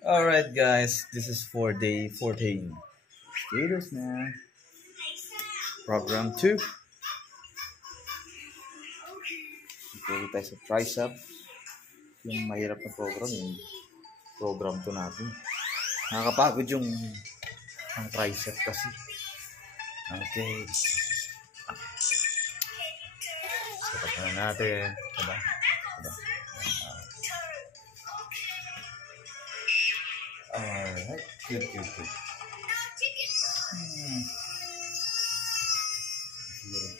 Alright guys, this is for day 14. Status na. Program 2. Ito tayo sa tricep. Yung mahirap na program, yung program 2 natin. Nakakapagod yung ang tricep kasi. Okay. Sapat na natin. Diba? Alright. Good.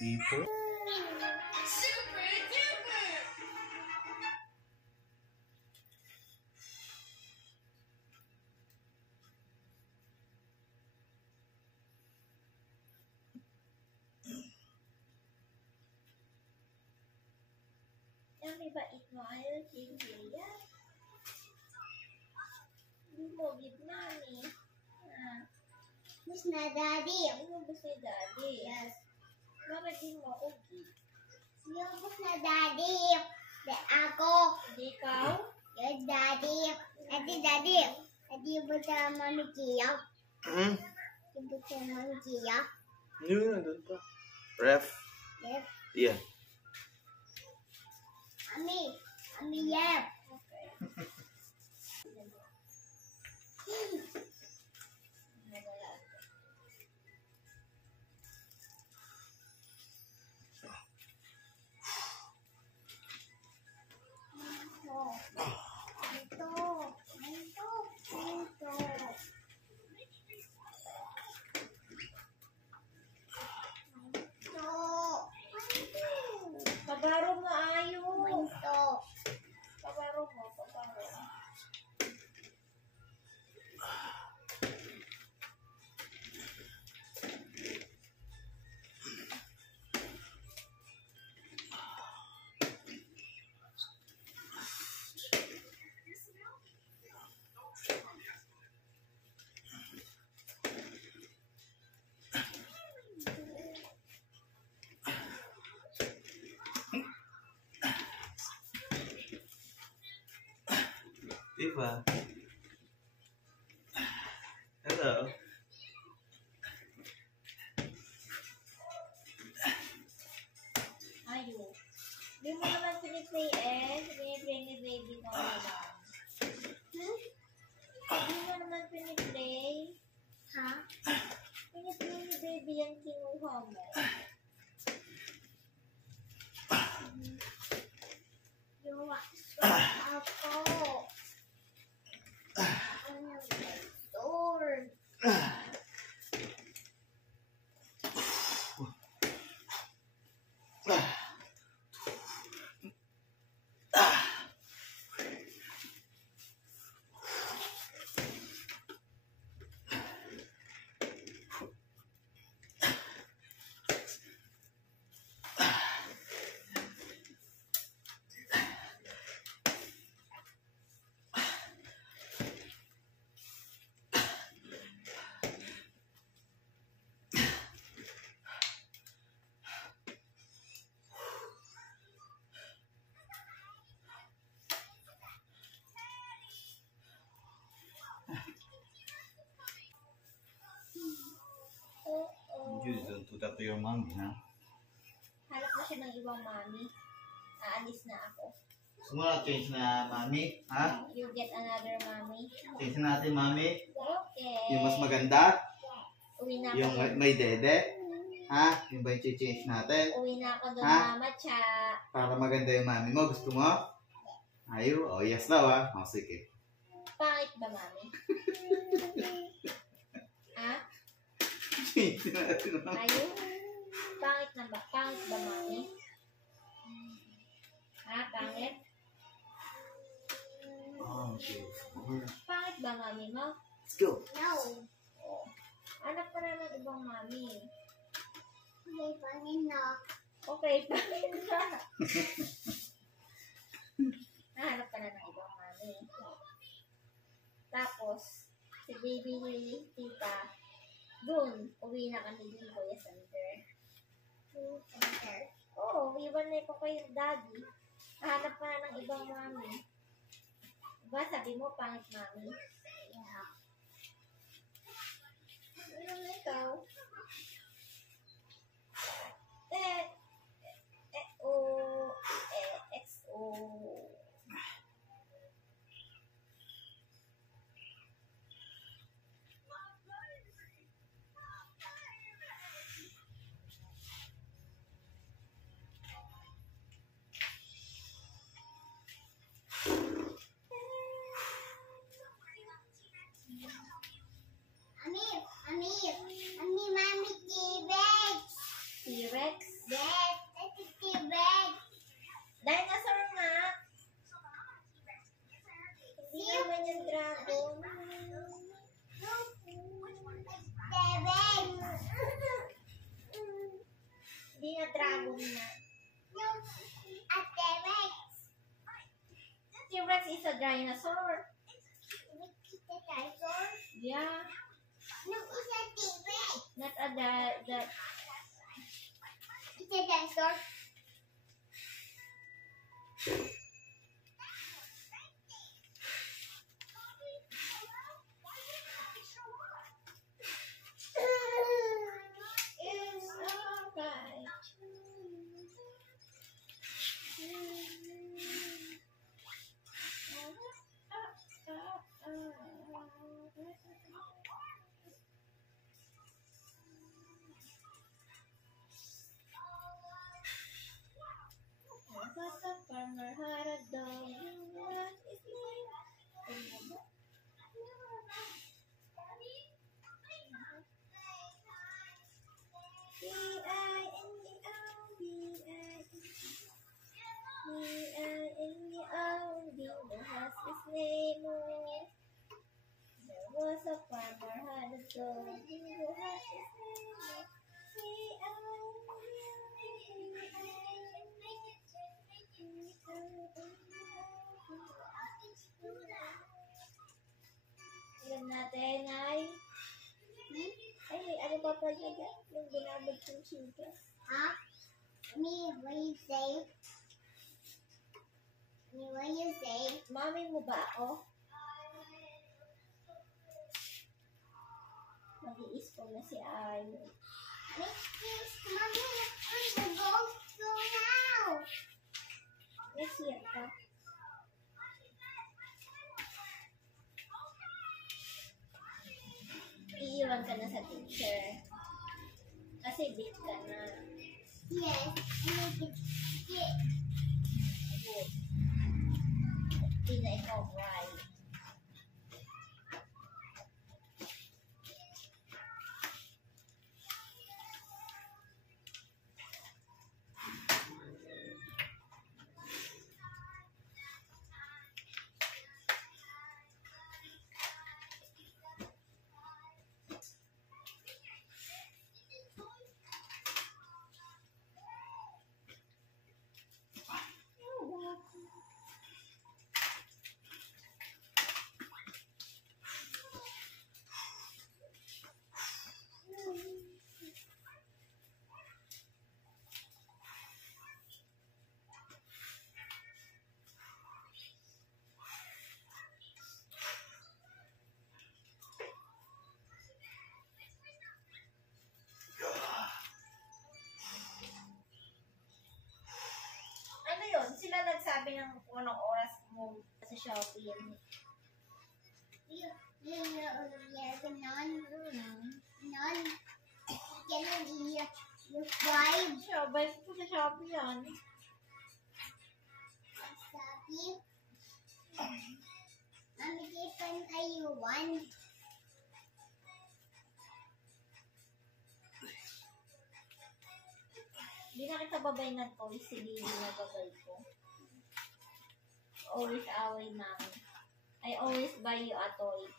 People. Em ba ít nói chuyện gì á? Đi bộ Việt Nam nè. Miss na daddy. Ano ba si daddy? Yes. Bakit di mo ako gig? Yung miss na daddy. De ako. Di ikaw? Yes, daddy. Daddy. Daddy ba sa mami Gia? Di ba sa mami Gia? Yun, nandun pa. Ref. Yes. Yeah. Ami, yeah. Okay. Pabaro mo ayo. Pabaro mo. Diba? Hello. Ayo. Di mo naman piniplay piniplay ni baby mo naman. Di mo naman piniplay. Ha? Piniplay ni baby yung kinuha mo. Yawa. Ako. Lord. You don't do that to your mommy, ha? Hanap na siya ng ibang mami. Aalis na ako. Gusto mo na change na mami, ha? You get another mommy. Change na natin mami. Okay. Yung mas maganda. Uwi na ako. Yung may dede. Ha? Yung ba yung change natin? Uwi na ako doon, Ha? Mama Cha. Para maganda yung mami mo. Gusto mo? Ayo. Oh, yes daw, ha? O, sige. Pangit ba, mami? Ha? Change natin, mami. Ayun. Pangit na ba? Pangit ba, mami? Ha? Pangit? Okay. Pangit ba, mami mo? Let's go. No. Oh. Anak pa na ng ibang mami. Okay, pangit na. Okay, pangit na. Nahanap ka na ng ibang mami. Tapos, si baby ni tita, dun, uwi na kami din Kuya Sander. Sander? Oo, iwan na ko kay daddy. Nahanap ka na ng ibang mami. Diba, sabi mo, pangit mami. Yeah. Ano ikaw? XO. Amir, Mami, T-Rex. T-Rex? Yes, that's a T-Rex. Dinosaur nga. Hindi naman yung dragon. T-Rex. Hindi nga dragon na. No, a T-Rex. T-Rex is a dinosaur. T-Rex is a dinosaur? Yeah. No, it's a T-Rex. Not a It's a dinosaur. It's alright. Farmer had a dog. What is his name? What's his name? There was a farmer had a dog. What's his Alam natin ay ano pa pa dyan? Yung ginamit yung sugar. Huh? Me, what you say? Me, what you say? Mami mo ba ako? Mag-iis ko na si Arlo. Mami, I'm go now. Next year ka. Iiwan ka na sa teacher. Kasi big ka na. Yes, yes. Good. Hindi na ikaw right. Sila nagsabi ng kung anong oras mo sa Shopee. Shopee ko sa Shopee yan. Shopee? Mami, different are you one? Hindi na kita babay ng toys. Sige, hindi na babay ko. Always away, mami. I always buy you a toy.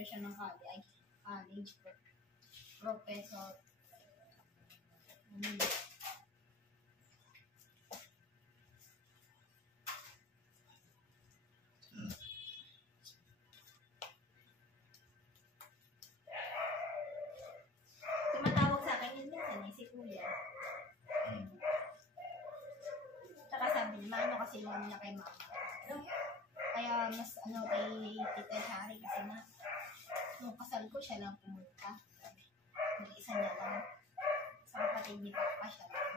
Professor siya ng college. Professor. Tumatawag sa akin yun minsan si Kuya. Tsaka sabi niya, maano kasi yung niya kay mama. Kaya mas kay Tita Shari kasi na nung kasal ko siya lang pumunta. Mag-isa niya lang. Sa kapatid ni Papa siya lang.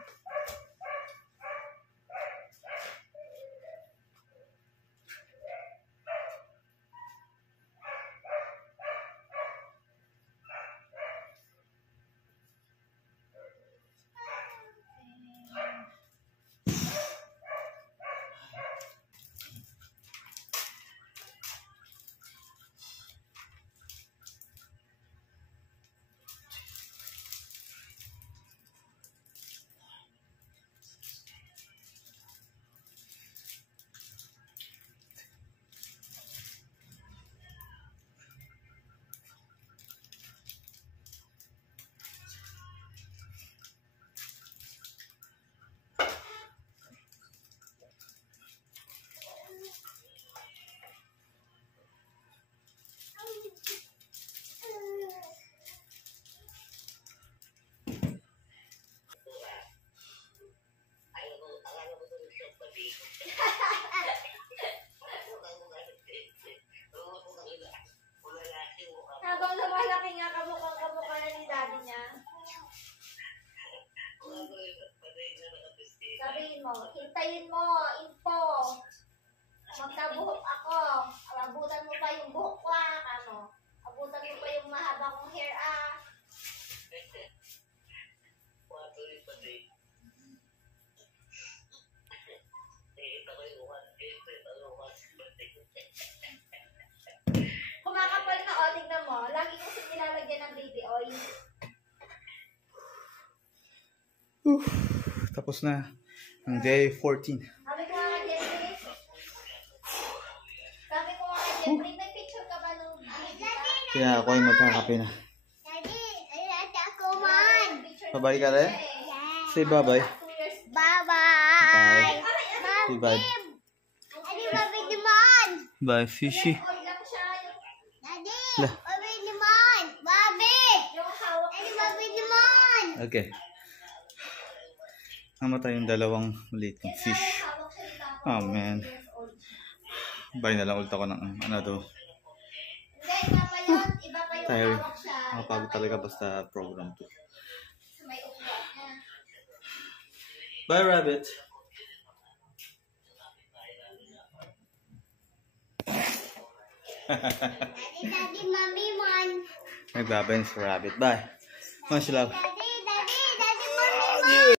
Habang lumalaki nga kamukha na ni daddy niya. Sabihin mo, hintayin mo, info. Magkabuhok ako. Abutan mo pa yung buhok ko, abutan mo pa yung mahaba kong hair, Kumakapal na, tignan mo. Lagi kasi nilalagyan ng baby oil. Tapos na ang day 14. Sabi ko nga, Jeffrey. May picture ka ba nung Kaya ako ay magkakape na. Daddy, ako man. Bye-bye ka rin? Say bye-bye. Bye-bye. Say bye. Daddy, bye-bye naman. Bye, fishy. Daddy, bye-bye naman. Bye-bye. Daddy, bye-bye naman. Okay. Namatay yung dalawang maliit kong fish. Oh man. Bye na lang ulit ako ng ano to. Tiring. Nakapagod talaga basta program to. Bye, rabbit. Daddy, mommy, man. Nagbabay sa rabbit. Bye. Much love. Daddy, mommy, man.